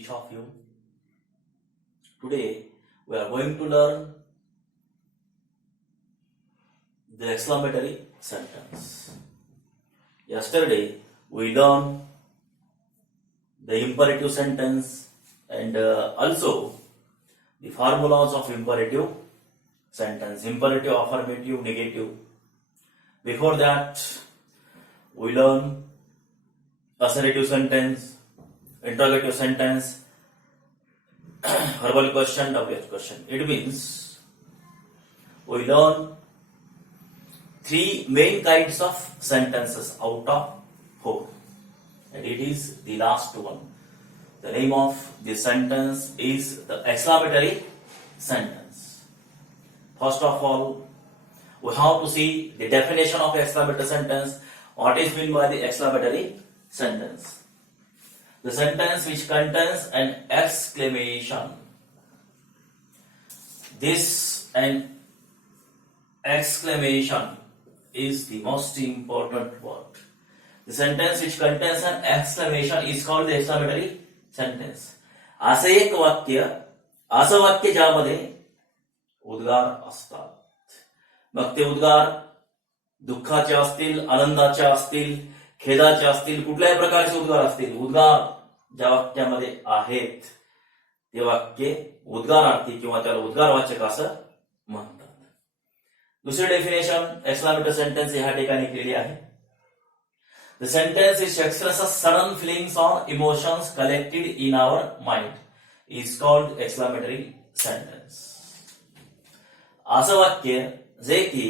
each of you. Today we are going to learn the exclamatory sentence. Yesterday we learned the imperative sentence and also the formulas of imperative sentence, imperative, affirmative, negative. Before that we learn assertive sentence, interrogative sentence, verbal question, WH question. It means we learn three main kinds of sentences out of four, and it is the last one. The name of the sentence is the exclamatory sentence. First of all, we have to see the definition of exclamatory sentence. What is meant by the exclamatory sentence? The sentence which contains an exclamation. This an exclamation is the most important word. The sentence which contains an exclamation is called the exclamatory sentence. असे एक वाक्य, असं वाक्य ज्यामध्ये उद्गार असतात. मग ते उद्गार दुःखाचे असतील, आनंदाचे असतील, खेदाचे असतील, कुठल्याही प्रकारचे उद्गार असतील. उद्गार ज्या वाक्यामध्ये आहेत ते वाक्य उद्गारार्थी किंवा त्याला उद्गारवाचक असं म्हणतात. दुसरी डेफिनेशन एक्सक्लेमेटरी सेंटेन्स ह्या ठिकाणी केली आहे. The sentence which expresses sudden feelings or emotions collected in our mind is called exclamatory sentence. असं वाक्य जे की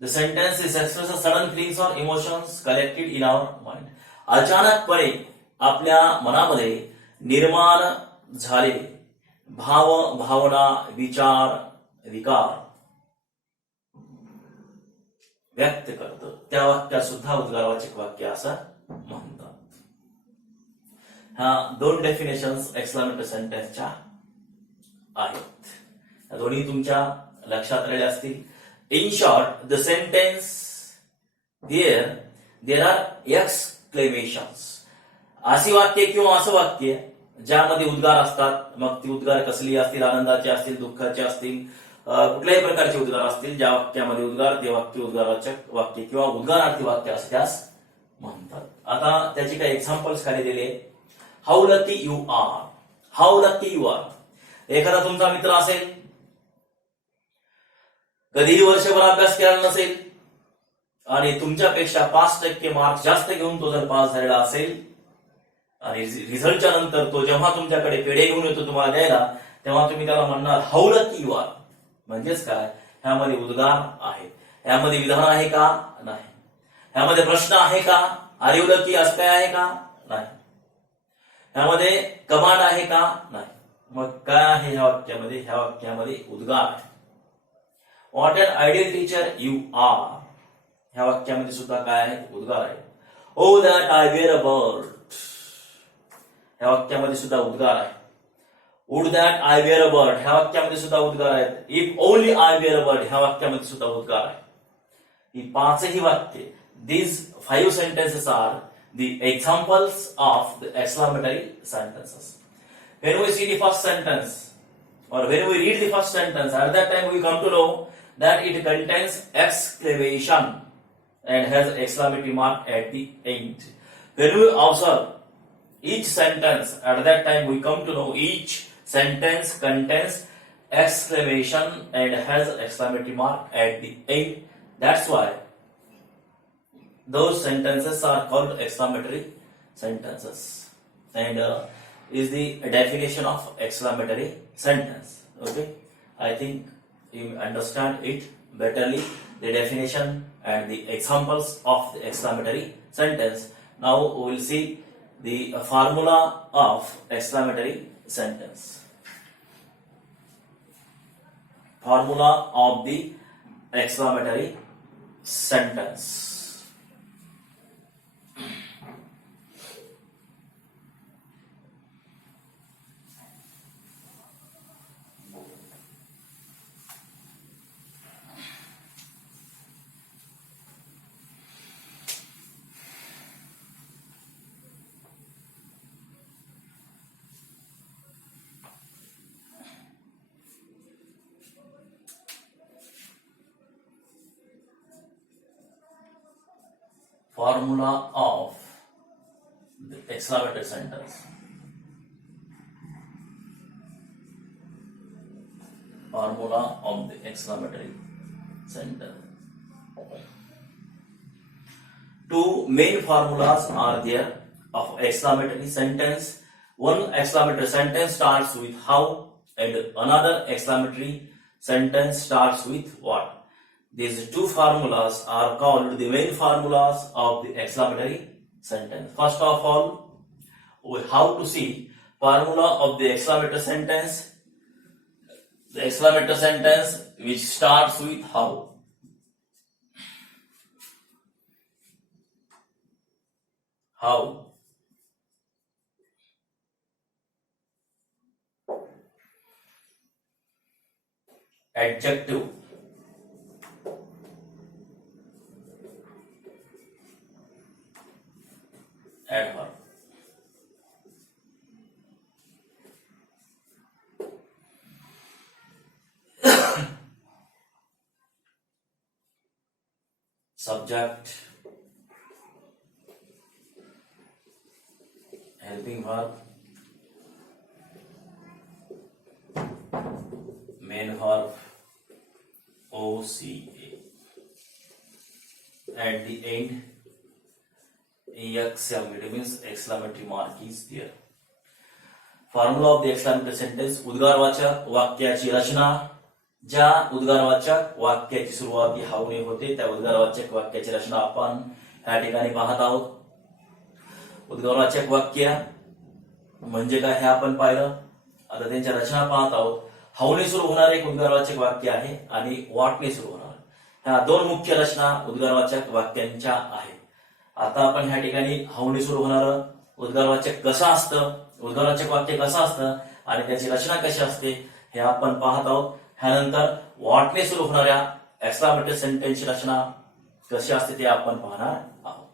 the sentence which expresses sudden feelings or emotions collected in our mind. अचानकपणे आपल्या मनामध्ये निर्माण झाले भाव, भावना, विचार, विकार व्यक्त करतं त्या वाक्यात सुद्धा उद्गारवाचक वाक्य असं म्हणतात. ह्या दोन डेफिनेशन्स एक्सक्लेमेटरी सेंटेन्सच्या आहेत. या दोन्ही तुमच्या लक्षात राहिल्या असतील. In short, the sentence there are exclamations. अशी वाक्य किंवा असं वाक्य ज्यामध्ये उद्गार असतात. मग ती उद्गार कसली असतील, आनंदाचे असतील, दुःखाचे असतील, कुठल्याही प्रकारचे उद्गार असतील. ज्या वाक्यामध्ये उद्गार ते वाक्य उद्गारवाचक वाक्य किंवा उद्गारार्थी वाक्य असं त्यास म्हणतात. आता त्याची काही एक्झाम्पल्स खाली दिले. How lucky you are. How lucky you are. एखादा तुमचा मित्र असेल, कधीही वर्षभर अभ्यास केला नसेल आणि तुमच्यापेक्षा 5% मार्क्स जास्त घेऊन तो जर पास झालेला असेल आणि रिझल्टच्या नंतर तो जेव्हा तुमच्याकडे पेढे घेऊन येतो तुम्हाला द्यायला, तेव्हा तुम्ही त्याला म्हणणार हाऊ लकी यू आर. म्हणजेच काय, ह्यामध्ये उद्गार आहेत. ह्यामध्ये विधान आहे का? नाही. ह्यामध्ये प्रश्न आहे का? आर यू लकी असं काय आहे का? नाही. ह्यामध्ये कमांड आहे का? नाही. मग काय आहे ह्या वाक्यामध्ये? ह्या वाक्यामध्ये उद्गार आहे. What an ideal teacher you are. ह्या वाक्यामध्ये सुद्धा काय आहे? उद्गार आहे. Oh that I were a bird. ह्या वाक्यामध्ये सुद्धा उद्गार आहे. Would that I were a bird. ह्या वाक्यामध्ये सुद्धा उद्गार आहेत. If only I were a bird. ह्या वाक्यामध्ये सुद्धा उद्गार आहे. ही पाचही वाक्ये, these 5 sentences are the examples of the exclamatory sentences. When we see the first sentence or when we read the first sentence, at that time we come to know that it contains exclamation and has exclamatory mark at the end. When we observe each sentence, at that time we come to know each sentence contains exclamation and has exclamatory mark at the end. That's why those sentences are called exclamatory sentences, and is the definition of exclamatory sentence. Okay, I think you understand it betterly, the definition and the examples of the exclamatory sentence. Now we will see the formula of exclamatory sentence. Formula of the exclamatory sentence. formula of the exclamatory sentence. Formula of the exclamatory sentence. Two main formulas are there of exclamatory sentence. One exclamatory sentence starts with how and another exclamatory sentence starts with what. These two formulas are called the main formulas of the exclamatory sentence. First of all, we have to see formula of the exclamatory sentence. The exclamatory sentence which starts with how. How. Adjective. Adverb. Subject. Helping verb. Main verb. OCA. At the end, EXM, it means exclamatory mark is there. Formula of the exclamatory sentence. उद्गारवाचक वाक्याची रचना. ज्या उद्गारवाचक वाक्याची सुरुवात ही हावने होते त्या उद्गारवाचक वाक्याची रचना आपण या ठिकाणी पाहत आहोत. उद्गारवाचक वाक्य म्हणजे काय हे आपण पाहिलं. आता त्यांच्या रचना पाहत आहोत. हावने सुरू होणारे एक उद्गारवाचक वाक्य आहे आणि वाटने सुरू होणार. ह्या दोन मुख्य रचना उद्गारवाचक वाक्यांच्या आहेत. आता आपण ह्या ठिकाणी हावने सुरू होणारं उद्गारवाचक कसं असतं, उद्गारवाचक वाक्य कसं असतं आणि त्याची रचना कशी असते हे आपण पाहत आहोत. ह्यानंतर वाटने सुरू होणाऱ्या एक्सक्लामेटरी सेंटेन्सची रचना कशी असते ते आपण पाहणार आहोत.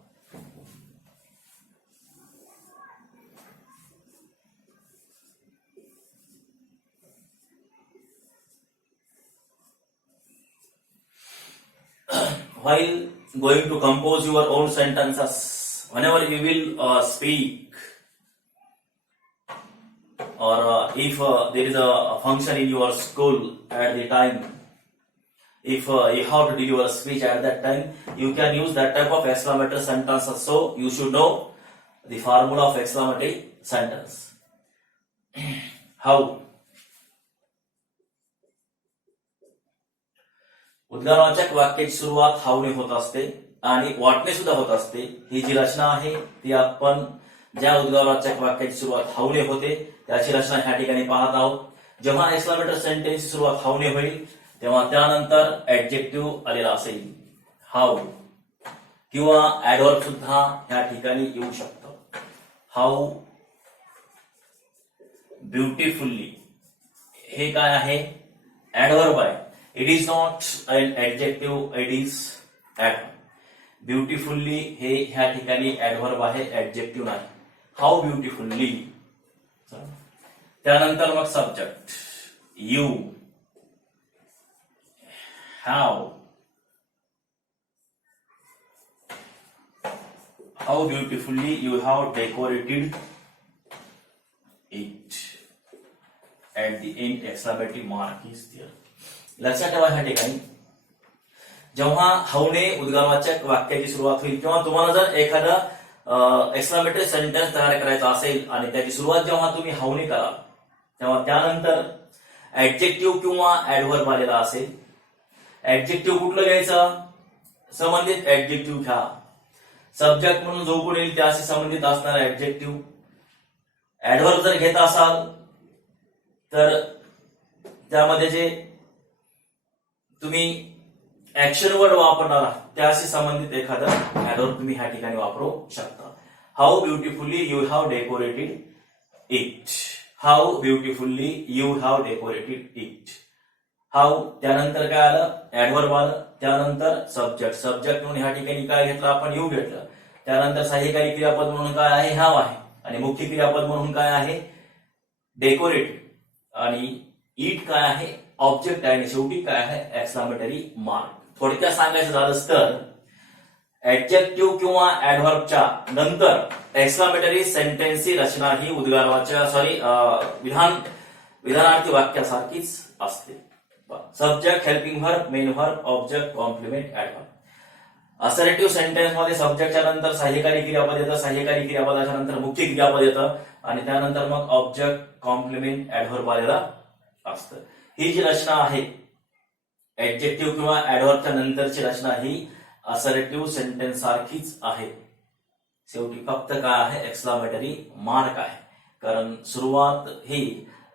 While going to compose your own sentences, whenever you will speak, or if there is a function in your school at the time, if you have to do your speech at that time, you can use that type of exclamatory sentences. So you should know the formula of exclamatory sentence. How? उद्गारवाचक वाक्याची सुरुवात हावने होत असते आणि वाटणे सुद्धा होत असते. ही जी रचना आहे ती आपण ज्या उद्गारवाचक वाक्याची सुरुवात हावने होते त्याची रचना ह्या ठिकाणी पाहत आहोत. जेव्हा एक्सक्लामेटरी सेंटेन्सची सुरुवात हावने होईल तेव्हा त्यानंतर ऍडजेक्टिव्ह आलेला असेल हाऊ किंवा ऍडवर्ब सुद्धा ह्या ठिकाणी येऊ शकतं. हाऊ ब्युटिफुल्ली हे काय आहे, ऍडवर्ब आहे. It is not an adjective, it is adverb. Beautifully हे ह्या ठिकाणी adverb आहे, adjective नाही. How beautifully. त्यानंतर मग subject. You. How. How beautifully you have decorated it. At the end, exclamatory mark is there. लक्षात ठेवा ह्या ठिकाणी जेव्हा हावने उद्गारवाचक वाक्याची सुरुवात होईल किंवा तुम्हाला जर एखादा एक्सक्लामेटरी सेंटेन्स तयार करायचा असेल आणि त्याची सुरुवात जेव्हा तुम्ही हावने कराल तेव्हा त्यानंतर ऍडजेक्टिव्ह किंवा ऍडव्हर्ब आलेला असेल. ऍडजेक्टिव्ह कुठलं घ्यायचं, संबंधित ऍडजेक्टिव्ह घ्या. सब्जेक्ट म्हणून जो कोण येईल त्याशी संबंधित असणारा ऍडजेक्टिव्ह. ऍडव्हर्ब जर घेत असाल तर त्यामध्ये जे तुम्ही ऍक्शन वर्ड वापरणार त्याशी संबंधित एखादं ऍडवर्ब तुम्ही ह्या ठिकाणी वापरू शकता. How beautifully you have decorated it. How beautifully you have decorated it. How त्यानंतर काय आलं, ऍडवर्ब आलं. त्यानंतर सब्जेक्ट. सब्जेक्ट म्हणून ह्या ठिकाणी काय घेतलं आपण, यू घेतलं. त्यानंतर सहाय्यकारी क्रियापद म्हणून काय आहे, हॅव आहे. आणि मुख्य क्रियापद म्हणून काय आहे, डेकोरेट. आणि इट काय आहे, ऑब्जेक्ट आहे. आणि शेवटी काय आहे, एक्सक्लामेटरी मार्क. थोडक्यात सांगायचं झालं तर ऍडजेक्टिव्ह किंवा ऍडव्हर्बच्या नंतर एक्सक्लामेटरी सेंटेन्सची रचना ही विधानार्थी वाक्यासारखीच असते. Subject, helping verb, main verb, object, complement, adverb. Assertive sentence मध्ये सब्जेक्टच्या नंतर सहाय्यकारी क्रियापद येतं, सहाय्यकारी क्रियापदाच्या नंतर मुख्य क्रियापद येतं आणि त्यानंतर मग ऑब्जेक्ट, कॉम्प्लिमेंट, ऍडव्हर्ब आलेलं असतं. ही जी रचना आहे ऍडजेक्टिव्ह किंवा ऍडव्हर्बच्या नंतरची रचना ही असर्टिव्ह सेंटेन्स सारखीच आहे. शेवटी फक्त काय आहे, एक्सक्लामेटरी मार्क आहे, कारण सुरुवात ही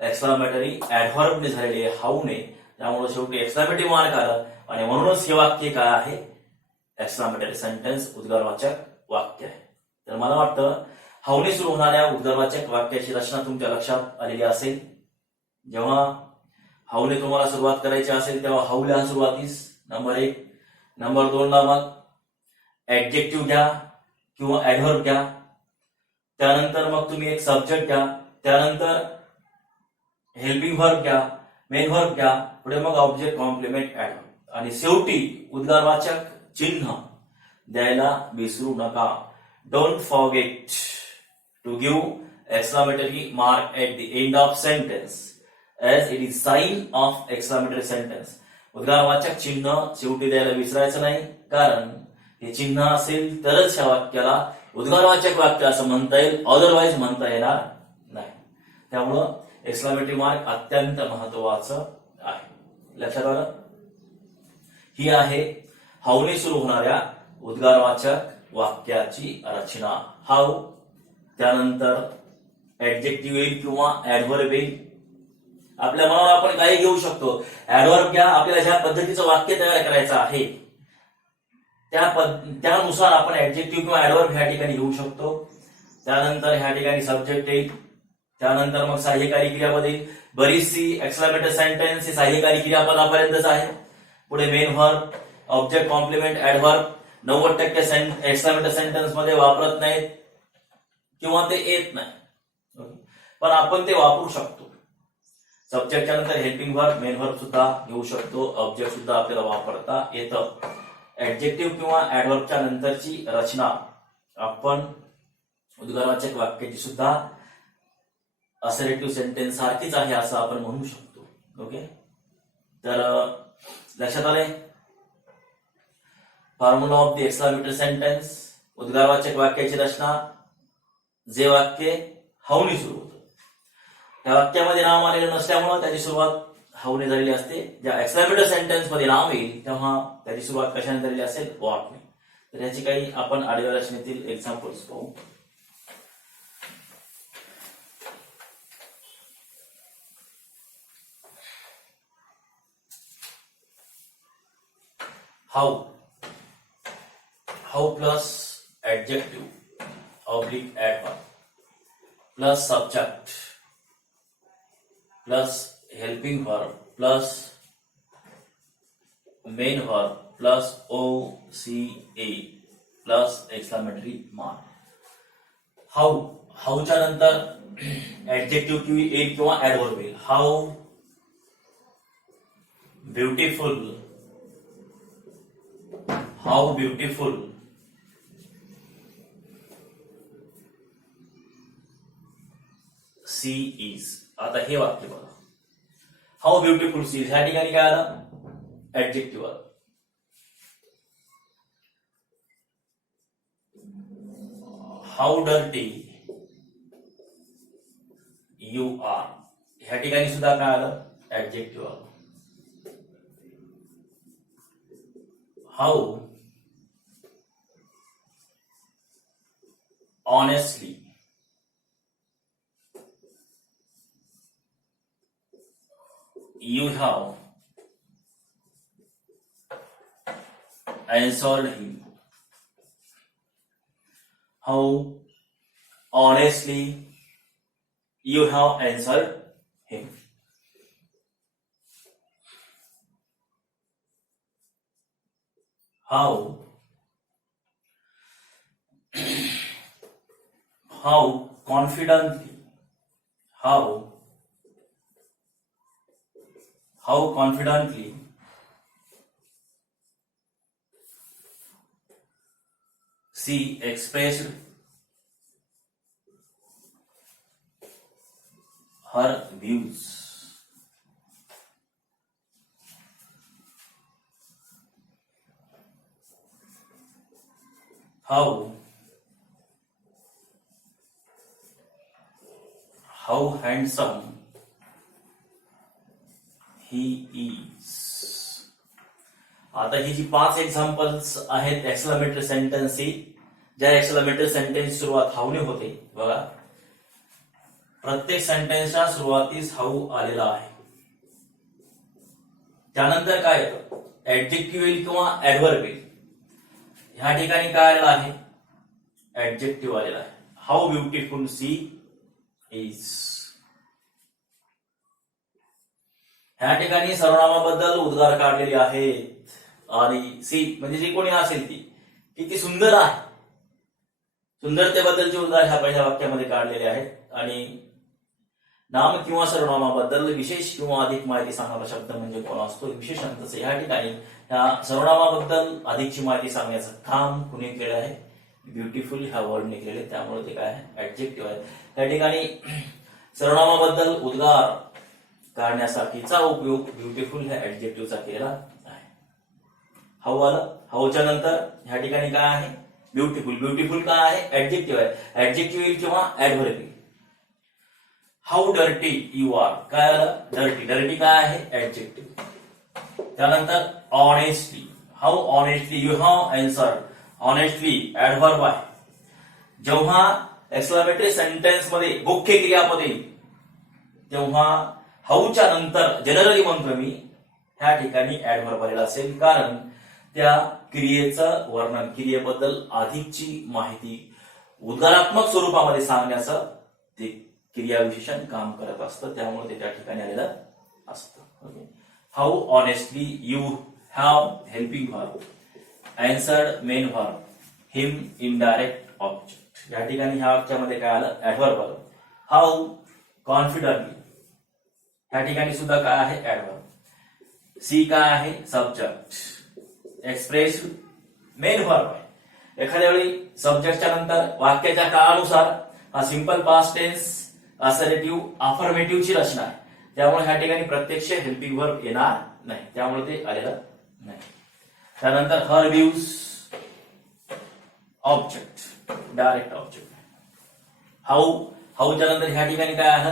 एक्सक्लामेटरी ऍडव्हर्बने झालेली आहे, हाऊने. त्यामुळे शेवटी एक्सक्लामेटरी मार्क आलं आणि म्हणूनच हे वाक्य काय आहे, एक्सक्लामेटरी सेंटेन्स, उद्गारवाचक वाक्य आहे. तर मला वाटतं हाऊने सुरू होणाऱ्या उद्गारवाचक वाक्याची रचना तुमच्या लक्षात आलेली असेल. जेव्हा हाऊने तुम्हाला सुरुवात करायची असेल तेव्हा हाऊ लिहा सुरुवातीस, नंबर 1. नंबर 2 ला मग ऍडजेक्टिव्ह घ्या किंवा ऍडव्हर्ब घ्या, त्यानंतर मग तुम्ही एक सब्जेक्ट घ्या, त्यानंतर हेल्पिंग व्हर्ब घ्या, मेन व्हर्ब घ्या, पुढे मग ऑब्जेक्ट, कॉम्प्लिमेंट, ऍडव्हर्ब आणि शेवटी उद्गारवाचक चिन्ह द्यायला विसरू नका. Don't forget to give exclamatory mark at the end of sentence as it is sign of exclamatory sentence. उद्गारवाचक चिन्ह शेवटी द्यायला विसरायचं नाही, कारण हे चिन्ह असेल तरच या वाक्याला उद्गारवाचक वाक्य असं म्हणता येईल, अदरवाईज म्हणता येणार नाही. त्यामुळं एक्सक्लामेटरी मार्क अत्यंत महत्वाचं आहे. लक्षात आलं? ही आहे हाऊने सुरू होणाऱ्या उद्गारवाचक वाक्याची रचना. हाऊ, त्यानंतर ऍडजेक्टिव्ह येईल किंवा ऍडव्हर्ब येईल. आपल्या मनावर आपण काही घेऊ शकतो. ऍडव्हर्ब घ्या, आपल्याला ज्या पद्धतीचं वाक्य तयार करायचं आहे त्यानुसार आपण ऍडजेक्टिव्ह किंवा ऍडव्हर्ब ह्या ठिकाणी घेऊ शकतो. त्यानंतर ह्या ठिकाणी सब्जेक्ट येईल, त्यानंतर मग सहाय्यकारी क्रियापद येईल. बरीचशी एक्सक्लामेटरी सेंटेन्स ही सहाय्यकारी क्रियापदापर्यंतच आहे. पुढे main verb, object, complement, adverb 90% exclamatory sentence मध्ये वापरत नाहीत किंवा ते येत नाही, पण आपण ते वापरू शकतो. सब्जेक्टच्या नंतर हेल्पिंग व्हर्ब, मेन व्हर्ब सुद्धा घेऊ शकतो, ऑब्जेक्ट सुद्धा आपल्याला वापरता येतं. ऍडजेक्टिव्ह किंवा ऍडव्हर्बच्या नंतरची रचना आपण उद्गारवाचक वाक्याची सुद्धा असर्टिव्ह सेंटेन्स सारखीच आहे असं आपण म्हणू शकतो. ओके, तर लक्षात आले? Formula of the exclamatory sentence, उद्गारवाचक वाक्याची रचना. जे वाक्य हाऊने सुरू होतं त्या वाक्यामध्ये नाम आलेलं नसल्यामुळे त्याची सुरुवात हाऊने झालेली असते. ज्या एक्सक्लामेटरी सेंटेन्स मध्ये नाम येईल तेव्हा त्याची सुरुवात कशाने झालेली असेल, व्हॉटने. तर याची काही आपण आडव्या रचनेतील एक्झाम्पल्स पाहू. How plus adjective oblique adverb plus subject plus helping verb plus main verb plus OCA plus exclamatory mark. हाऊच्या नंतर ऍडजेक्टिव्ह येईल किंवा ऍडव्हर्ब येईल. How beautiful, how beautiful she is. आता हे वाक्य बघा, हाऊ ब्युटिफुल सी इज. ह्या ठिकाणी काय आलं, ऍडजेक्टिव्ह आलं. How dirty you are. ह्या ठिकाणी सुद्धा काय आलं, ऍडजेक्टिव्ह आलं. How honestly you have answered him. How honestly you have answered him. How confidently, how confidently she expressed her views. how handsome he is. आता ही जी 5 एक्झाम्पल्स आहेत exclamatory सेंटेन्सची, ज्या exclamatory sentence सुरुवात हाऊने होते बघा, प्रत्येक सेंटेन्सच्या सुरुवातीस हाऊ आलेला आहे. त्यानंतर काय येतं, ऍडजेक्टिव्ह येईल किंवा ऍडव्हर्ब येईल. ह्या ठिकाणी काय आलेलं आहे, ऍडजेक्टिव्ह आलेला आहे. How beautiful she is. ह्या ठिकाणी सर्वनामाबद्दल उद्गार काढलेले आहेत आणि सी म्हणजे जी कोणी असेल ती किती सुंदर आहे, सुंदरतेबद्दलचे उद्गार ह्या पहिल्या वाक्यामध्ये काढलेले आहेत. आणि नाम किंवा सर्वनामाबद्दल विशेष किंवा अधिक माहिती सांगणारा शब्द म्हणजे कोण असतो, विशेषणांतच. ह्या ठिकाणी ह्या सर्वनामाबद्दल अधिकची माहिती सांगण्याचं काम कुणी केलं आहे, ब्युटिफुल ह्या वर्डने केले, त्यामुळे ते काय आहे, ऍडजेक्टिव्ह आहे. त्या ठिकाणी सर्वनामाबद्दल उद्गार काढण्यासाठीचा उपयोग ब्युटिफुल ह्या ऍडजेक्टिव्हचा केलेला आहे. हाऊ आलं, हाऊच्या नंतर ह्या ठिकाणी काय आहे, ब्युटिफुल. ब्युटिफुल काय आहे, ऍडजेक्टिव्ह आहे. ऍडजेक्टिव्ह येईल किंवा ऍडव्हर्ब येईल. हाऊ डर्टी यू आर, काय आलं, डर्टी. डर्टी काय आहे, ऍडजेक्टिव्ह. त्यानंतर honestly, how honestly you have अँसर्ड. Honestly adverb आहे. जेव्हा एक्सक्लेमेटरी सेंटेन्स मध्ये मुख्य क्रियापद येईल तेव्हा हाऊच्या नंतर जनरली म्हणतो मी ह्या ठिकाणी ऍडव्हर्ब आलेला असेल, कारण त्या क्रियेचं वर्णन, क्रियेबद्दल अधिकची माहिती उद्गारात्मक स्वरूपामध्ये सांगण्याचं ते क्रियाविशेषण काम करत असतं, त्यामुळे ते त्या ठिकाणी आलेलं असतं. Okay. How honestly you have helping verb, अँसर्ड main verb, him indirect object. या ठिकाणी ह्या वाक्यामध्ये काय आलं, ऍडव्हर्ब आलं. हाऊ कॉन्फिडंटली, या ठिकाणी सुद्धा काय आहे, ऍडव्हर्ब. सी काय आहे, सब्जेक्ट. एक्सप्रेस मेन व्हर्ब आहे. एखाद्या वेळी सब्जेक्टच्या नंतर वाक्याच्या काळानुसार हा सिंपल पास्ट टेन्स, असर्टिव्ह, अफर्मेटिव्हची रचना आहे, त्यामुळे ह्या ठिकाणी प्रत्यक्ष हेल्पिंग व्हर्ब येणार नाही, त्यामुळे ते आलेलं नाही. त्यानंतर हर व्ह्यूज ऑब्जेक्ट, डायरेक्ट ऑब्जेक्ट. हाऊच्या नंतर ह्या ठिकाणी काय आहे,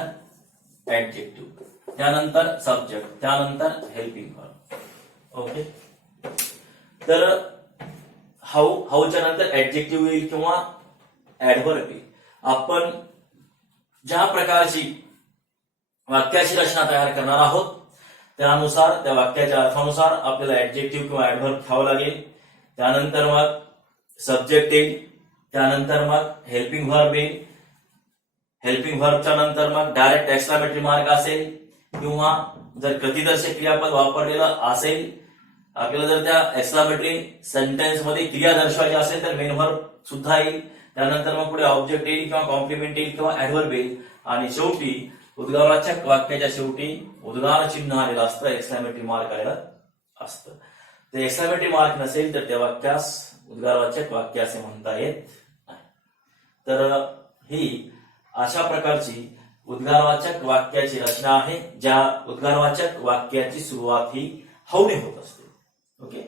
ऍडजेक्टिव्ह. त्यानंतर सब्जेक्ट, त्यानंतर हेल्पिंग व्हर्ब. ओके. तर हाऊच्या नंतर ऍडजेक्टिव्ह येईल किंवा ऍडव्हर्ब येईल. आपण ज्या प्रकारची वाक्याची रचना तयार करणार आहोत त्यानुसार, त्या वाक्याच्या अर्थानुसार आपल्याला ऍडजेक्टिव्ह किंवा ऍडव्हर्ब घ्यावं लागेल. त्यानंतर मग सब्जेक्ट येईल, त्यानंतर मग हेल्पिंग व्हर्ब येईल. हेल्पिंग व्हर्बच्या नंतर मग डायरेक्ट एक्सक्लेमेटरी मार्क असेल, किंवा जर प्रतिदर्शक क्रियापद वापरलेलं असेल, आपल्याला जर त्या एक्सक्लेमेटरी सेंटेन्स मध्ये क्रिया दर्शवायची असेल तर मेन व्हर्ब सुद्धा येईल. त्यानंतर मग पुढे ऑब्जेक्ट येईल किंवा कॉम्प्लिमेंट येईल किंवा ऍडव्हर्ब येईल. आणि शेवटी उद्गाराच्या वाक्याच्या शेवटी उद्गार चिन्ह आलेलं असतं, एक्सक्लेमेटरी मार्क आलेलं असतं. ते एक्सक्लेमेटरी मार्क नसेल तर त्या वाक्यास उद्गारवाचक वाक्य असे म्हणता येत नाही. तर ही अशा प्रकारची उद्गारवाचक वाक्याची रचना आहे, ज्या उद्गारवाचक वाक्याची सुरुवात ही हाऊने होत असते. ओके.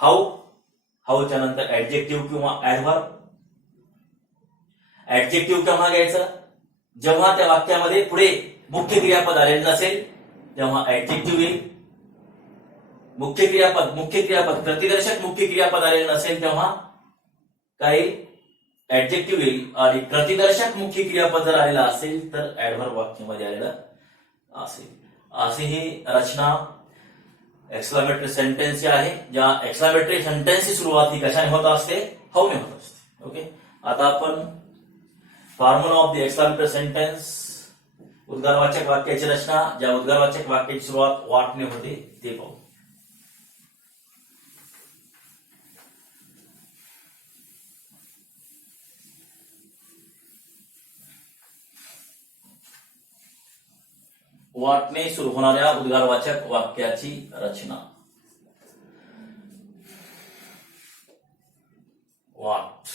हाऊच्या नंतर ऍडजेक्टिव्ह किंवा ऍडव्हर्ब. ऍडजेक्टिव्ह केव्हा घ्यायचं, जेव्हा त्या वाक्यामध्ये पुढे मुख्य क्रियापद आलेलं नसेल तेव्हा ऍडजेक्टिव्ह येईल. मुख्य क्रियापद प्रतिदर्शक मुख्य क्रियापद आलेलं नसेल तेव्हा काय येईल, ऍडजेक्टिव्ह येईल. आणि प्रतिदर्शक मुख्य क्रियापद जर आलेलं असेल तर ऍडव्हर्ब वाक्यामध्ये आलेलं असेल. अशी ही रचना एक्सक्लेमेटरी सेंटेन्सची आहे, ज्या एक्सक्लेमेटरी सेंटेन्सची सुरुवात ही कशाने होत असते, हाऊने होत असते. ओके. आता आपण formula of the exclamatory sentence, उद्गारवाचक वाक्याची रचना, ज्या उद्गारवाचक वाक्याची सुरुवात व्हॉटने होते ते पाहू. व्हॉटने सुरू होणाऱ्या उद्गारवाचक वाक्याची रचना. What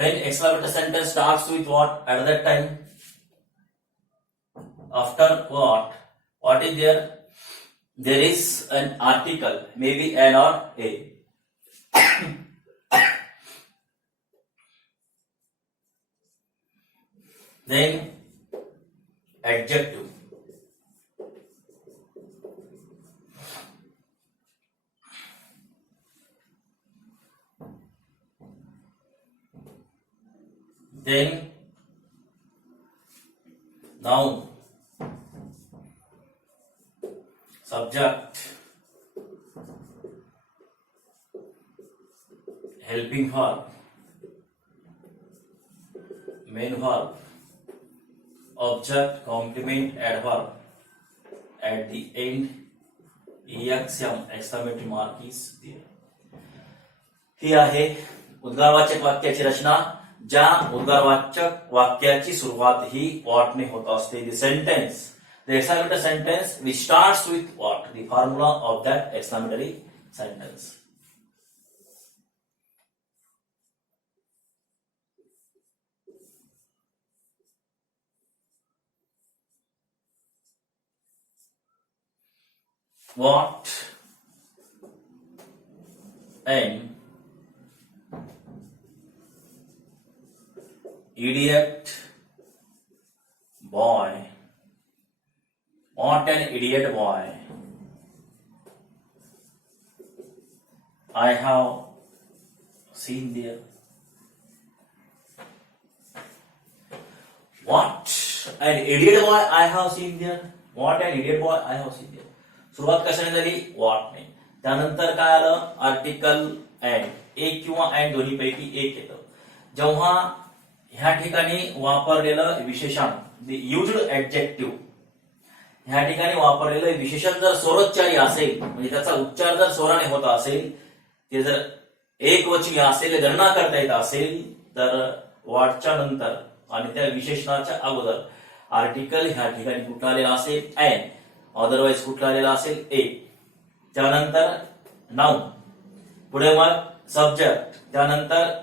When exclamatory sentence starts with what at that time? After what? What is there? There is an article, maybe an or a. Then adjective. Then noun, subject, helping verb, main verb, object, complement, adverb. At the end, exm, exclamatory mark is there. ही आहे उद्गारवाचक वाक्याची रचना. ज्या उद्गारवाचक वाक्याची सुरुवात ही what ने होत असते. The sentence, the exclamatory sentence which starts with what? The formula of that exclamatory sentence. What an idiot boy. What an idiot boy. I have seen there. What an idiot boy I have seen there. What an idiot boy I have seen there. सुरुवात कशाने झाली? What ने. त्यानंतर काय आलं? Article and. एक किंवा and दोन्ही पैकी एक येतं. जेव्हा ह्या ठिकाणी वापरलेलं विशेषण, युज्ड ऍडजेक्टिव्ह, ह्या ठिकाणी वापरलेलं विशेषण जर स्वरोच्चारी असेल, म्हणजे त्याचा उच्चार जर स्वराने होत असेल, ते जर एकवचनी असेल, गणना करता येत असेल, तर वॉटच्या नंतर आणि त्या विशेषणाच्या अगोदर आर्टिकल ह्या ठिकाणी कुठला आलेला असेल? अँड. अदरवाइज कुठला आलेला असेल? ए. त्यानंतर नाउन, पुढे मग सब्जेक्ट, त्यानंतर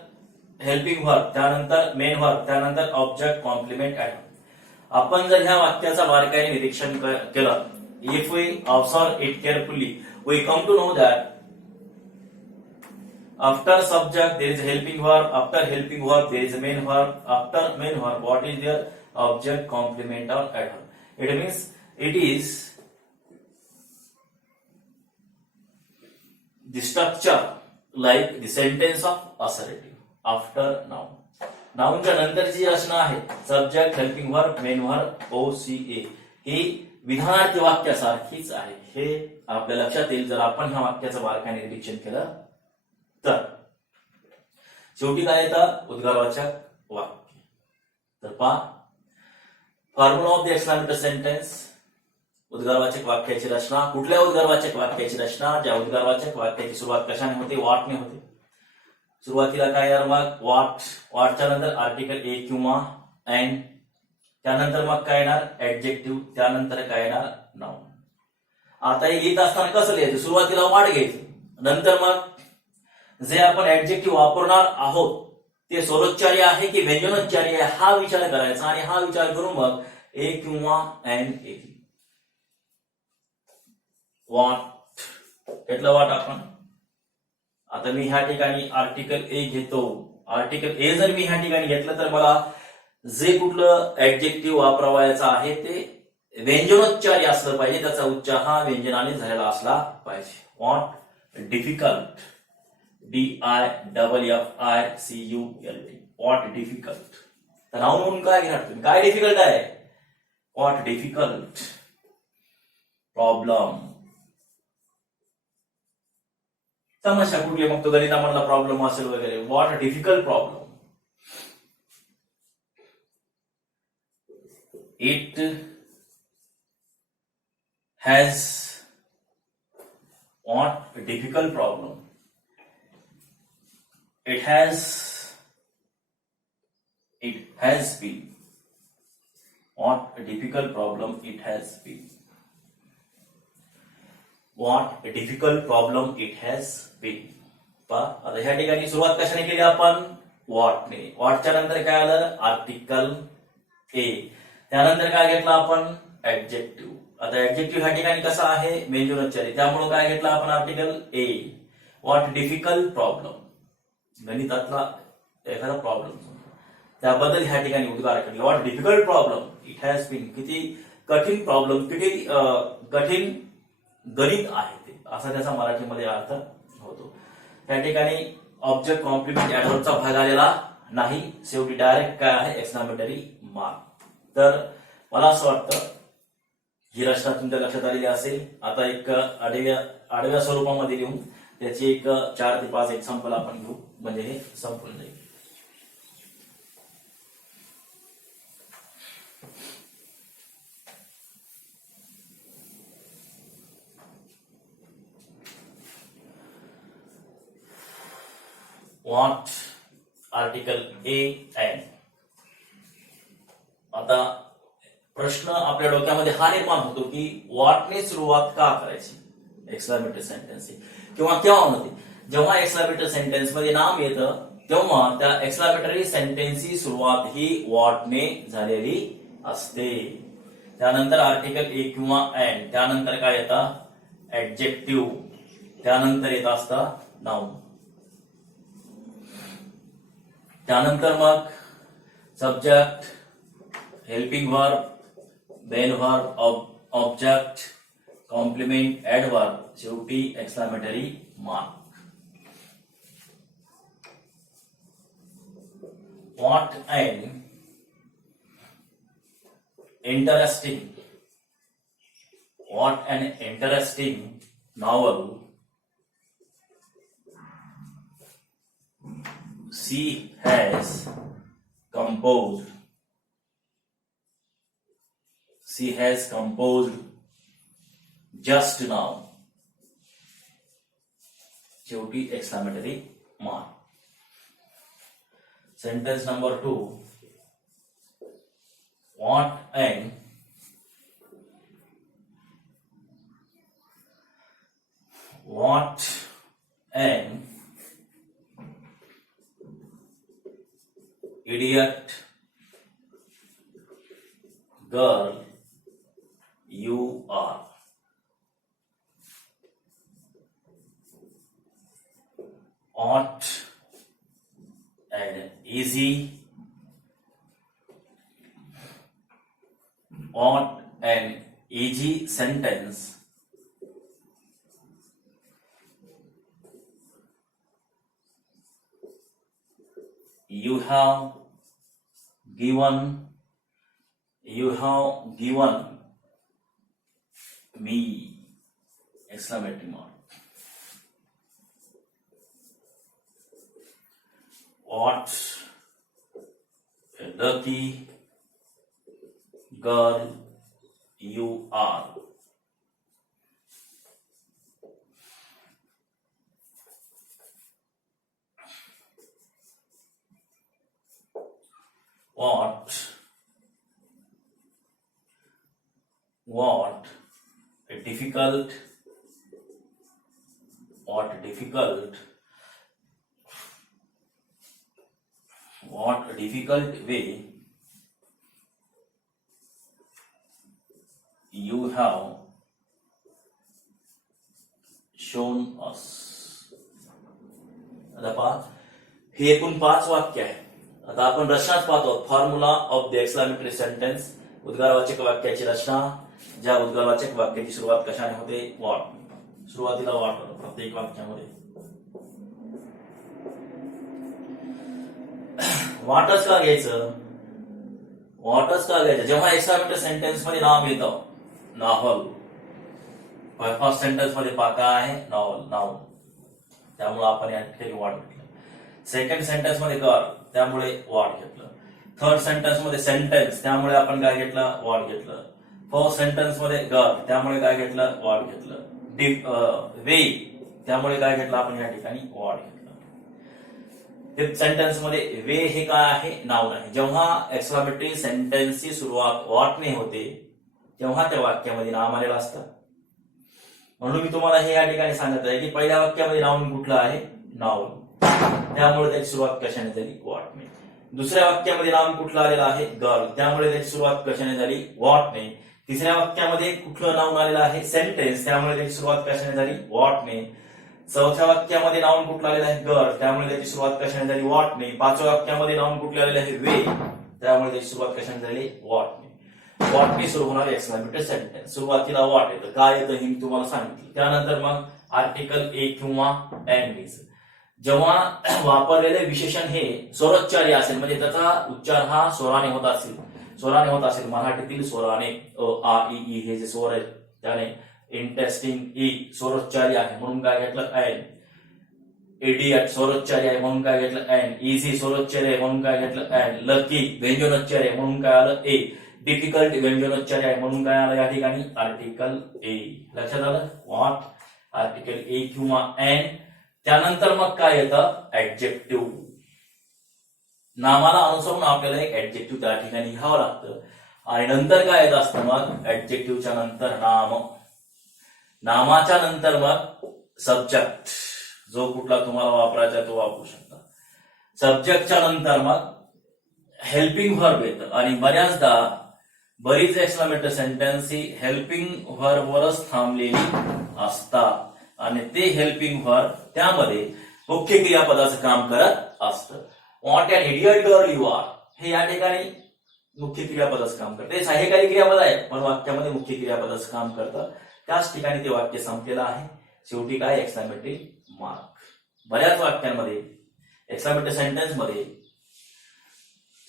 हेल्पिंग वर्ब, त्यानंतर मेन वर्ब, त्यानंतर ऑब्जेक्ट, कॉम्प्लिमेंट, ऍडव्हर्ब. आपण जर ह्या वाक्याचा बारकाईने निरीक्षण केलं, if we observe it carefully, we come to know that after subject there is helping verb, after helping verb there is main verb, after main verb what is there? Object, complement और adverb. It means it is the structure like the sentence of assertive after noun. नाउनच्या नंतरची रचना आहे subject, helping verb, main verb, OCA, ही विधानार्थी वाक्यासारखीच आहे. हे आपल्या लक्षात येईल जर आपण ह्या वाक्याचं बारकाईने निरीक्षण केलं तर. शेवटी काय येतं? उद्गारवाचक वाक्य. तर पहा, formula of the exclamatory sentence, उद्गारवाचक वाक्याची रचना. कुठल्या उद्गारवाचक वाक्याची रचना? ज्या उद्गारवाचक वाक्याची सुरुवात कशाने होते? वॉटने होते. सुरुवातीला काय येणार मग? वॉट. वॉटच्या नंतर आर्टिकल ए किंवा अँड. त्यानंतर मग काय येणार? ऍडजेक्टिव्ह. त्यानंतर काय येणार? नाउन. आता हे लिहित असताना कसं लिहायचं? सुरुवातीला वॉट घ्यायचं, नंतर मग जे आपण ऍडजेक्टिव्ह वापरणार आहोत ते स्वरोच्चारी आहे की व्यंजनोच्चारी आहे हा विचार करायचा, आणि हा विचार करून मग ए किंवा अँड ए. वॉट, घेतलं वॉट आपण. आता मी ह्या ठिकाणी आर्टिकल ए घेतो. आर्टिकल ए जर मी ह्या ठिकाणी घेतलं तर मला जे कुठलं ऍडजेक्टिव्ह वापरावायचं आहे ते व्यंजनोच्चारी असलं पाहिजे, त्याचा उच्चार हा व्यंजनाने झालेला असला पाहिजे. What difficult, DIFFICULT, what difficult. तर नाउन म्हणून काय घेणार तुम्ही? काय डिफिकल्ट आहे? What difficult problem. समस्या कुठली? मग तो गणितामधला प्रॉब्लेम असेल वगैरे. What difficult problem. It has what difficult problem. It has been. What difficult problem it has been. What a difficult problem it has been. आता ह्या ठिकाणी सुरुवात कशाने केली आपण? वॉटने. वॉटच्या नंतर काय आलं आर्टिकल ए. त्यानंतर काय घेतलं आपण ऍडजेक्टिव्ह. आता ऍडजेक्टिव्ह ह्या ठिकाणी कसा आहे मेंजुनचारी, त्यामुळे काय घेतलं आपण article a. What difficult problem, गणितातला एखादा प्रॉब्लेम त्याबद्दल ह्या ठिकाणी उद्गार केले. What difficult problem it has been, किती कठीण प्रॉब्लेम, किती कठीण गणित आहे ते, असा त्याचा मराठीमध्ये अर्थ होतो. त्या ठिकाणी ऑब्जेक्ट कॉम्प्लिमेंट ऍडव्हर्बचा भाग आलेला नाही, शेवटी डायरेक्ट काय आहे एक्सक्लेमेटरी मार्क. तर मला असं वाटतं ही रचना तुमच्या लक्षात आलेली असेल. आता एक आडव्या स्वरूपामध्ये लिहून त्याची एक 4 ते 5 एक्झाम्पल आपण घेऊ, म्हणजे हे संपूर्ण जाईल. What article a an. आता प्रश्न आपल्या डोक्यामध्ये हा निर्माण होतो की वॉटने सुरुवात का करायची एक्सक्लेमेटरी सेंटेन्स, किंवा केव्हा होते जेव्हा एक्सक्लेमेटरी सेंटेन्स मध्ये नाम येतं तेव्हा त्या एक्सक्लेमेटरी सेंटेन्सची सुरुवात ही वॉटने झालेली असते. त्यानंतर आर्टिकल ए किंवा एन, त्यानंतर काय येतं ऍडजेक्टिव्ह, त्यानंतर येत असतं नाउन, त्यानंतर मग subject, helping verb, main verb, object, complement, adverb, शेवटी exclamatory mark. What an interesting, what an interesting novel she has composed. She has composed just now. शेवटी exclamatory mark. Sentence number 2. What an idiot girl you are. What an easy, what an easy sentence you have given me, exclamatory mark. What a lucky girl you are. What a difficult way you have shown us. आता पहा हे एकूण 5 वाक्य आहे. आता आपण रचनाच पाहतो. Formula of the exclamatory sentence, उद्गारवाचक वाक्याची रचना. ज्या उद्गारवाचक वाक्याची सुरुवात कशाने होते वॉट. सुरुवातीला वॉट प्रत्येक वाक्यामध्ये. वॉटच का घ्यायचं, जेव्हा एक्सक्लेमेटरी सेंटेन्स मध्ये नाम येतं नॉव्हल, फर्स्ट सेंटेन्स मध्ये पाका आहे नॉव्हल नाउन, त्यामुळे आपण या ठिकाणी वॉट घेतलं. सेकंड सेंटेन्स मध्ये गर्ल, त्यामुळे वॉट घेतलं. थर्ड सेंटेन्स मध्ये सेंटेन्स, त्यामुळे आपण काय घेतलं वॉट घेतलं. फोर्थ सेंटेन्स मध्ये गर्ल, त्यामुळे काय घेतलं वॉट घेतलं. वे, त्यामुळे काय घेतलं आपण या ठिकाणी वॉट घेतलं. फिफ्थ सेंटेन्स मध्ये वे हे काय आहे नाउन आहे. जेव्हा एक्सक्लेमेटरी सेंटेन्सची सुरुवात वॉटने होते तेव्हा त्या वाक्यामध्ये नाम आलेलं असतं. म्हणून मी तुम्हाला हे या ठिकाणी सांगत आहे की पहिल्या वाक्यामध्ये नाउन कुठलं आहे नाउन. त्यामुळे त्याची सुरुवात कशाने झाली? व्हॉटने. दुसऱ्या वाक्यामध्ये नाम कुठलं आलेलं आहे? गर्ल, त्यामुळे त्याची सुरुवात कशाने झाली? व्हॉटने. तिसऱ्या वाक्यामध्ये कुठलं नाउन आलेलं आहे? सेंटेन्स, त्यामुळे त्याची सुरुवात कशाने झाली? व्हॉटने. चौथ्या वाक्यामध्ये नाउन कुठलं आलेलं आहे? गर्ल, त्यामुळे त्याची सुरुवात कशाने झाली? व्हॉटने. पाचव्या वाक्यामध्ये नाउन कुठलं आलेलं आहे? वे, त्यामुळे त्याची सुरुवात कशाने झाली? व्हॉटने. व्हॉटने सुरू होणारे एक्सक्लेमेटरी सेंटेन्स. सुरुवातीला व्हॉट येतं, काय येतं हे मी तुम्हाला सांगितलं. त्यानंतर मग आर्टिकल ए किंवा एन मीन्स जेव्हा वापरलेले विशेषण हे स्वरोच्चारी असेल, म्हणजे त्याचा उच्चार हा स्वराने होत असेल, मराठीतील स्वराने अ आ इ ई हे जे स्वर आहेत त्याने. इंटरेस्टिंग ई स्वरोच्चारी आहे म्हणून काय घेतलं? एन. इडियट स्वरोच्चारी आहे म्हणून काय घेतलं? एन. इझी स्वरोच्चारी आहे म्हणून काय घेतलं? एन. लकी व्यंजनोच्चारी आहे म्हणून काय आलं? ए. डिफिकल्ट व्यंजनोच्चारी आहे म्हणून काय आलं या ठिकाणी? Article a. लक्षात आलं? व्हॉट, आर्टिकल ए किंवा एन. त्यानंतर मग काय येतं? ऍडजेक्टिव्ह. नामाला अनुसरून आपल्याला एक ऍडजेक्टिव्ह त्या ठिकाणी घ्यावं लागतं. आणि नंतर काय येत असतं? मग ऍडजेक्टिव्हच्या नंतर नाम, नामाच्या नंतर मग सब्जेक्ट, जो कुठला तुम्हाला वापरायचा तो वापरू शकता. सब्जेक्टच्या नंतर मग हेल्पिंग व्हर्ब येतं. आणि बऱ्याचदा बरीच एक्सक्लेमेटरी सेंटेन्स ही हेल्पिंग व्हर्बवरच थांबलेली असतात आणि ते हेल्पिंग व्हर्ब त्यामध्ये मुख्य क्रियापदाचं काम करत असतं. What an idiot girl you are, हे या ठिकाणी मुख्य क्रियापदाचं काम करतं. ते सहाय्यकारी क्रियापद आहे पण वाक्यामध्ये मुख्य क्रियापदाचं काम करतं. त्याच ठिकाणी ते वाक्य संपलेलं आहे. शेवटी काय? Exclamatory mark. बऱ्याच वाक्यांमध्ये एक्सक्लेमेटरी सेंटेन्स मध्ये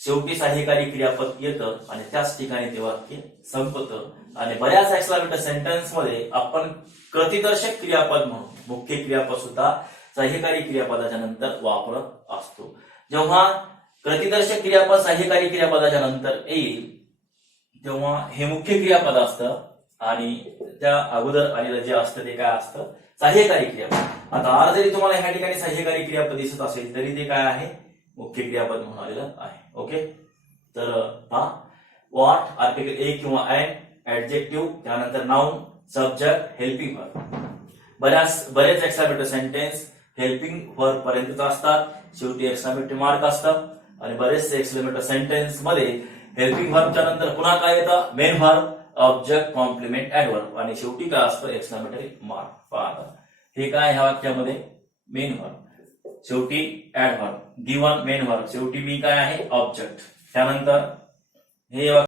शेवटी सहाय्यकारी क्रियापद येतं आणि त्याच ठिकाणी ते वाक्य संपतं. आणि बऱ्याच एक्सक्लेमेटरी सेंटेन्स मध्ये आपण प्रतिदर्शक क्रियापद म्हणून मुख्य क्रियापद सुद्धा सहाय्यकारी क्रियापदाच्या नंतर वापरत असतो. जेव्हा प्रतिदर्शक क्रियापद सहाय्यकारी क्रियापदाच्या नंतर येईल तेव्हा हे मुख्य क्रियापद असतं आणि त्या अगोदर आलेलं जे असतं ते काय असतं? सहाय्यकारी क्रियापद. आता आर जरी तुम्हाला ह्या ठिकाणी सहाय्यकारी क्रियापद दिसत असेल तरी ते काय आहे? मुख्य क्रियापद म्हणून आलेलं आहे. ओके, तर व्हॉट, आर्टिकल ए किंवा एन, ऍडजेक्टिव्ह, त्यानंतर नाउन, सब्जेक्ट, हेल्पिंग व्हर्ब. बरेच एक्सक्लेमेटरी सेंटेन्स हेल्पिंग व्हर्ब पर्यंतच असतात. शेवटी एक्सक्लेमेटरी मार्क असतं. आणि बरेचसे एक्सक्लेमेटरी सेंटेन्स मध्ये हेल्पिंग व्हर्बच्या नंतर पुन्हा काय येतं? Main verb, object, complement, adverb आणि शेवटी काय असतं? Exclamatory mark. पहा हे काय ह्या वाक्यामध्ये? मेन व्हर्ब, शेवटी ऍडव्हर्ब, गिवन मेन व्हर्ब, शेवटी मी काय आहे? ऑब्जेक्ट. त्यानंतर हे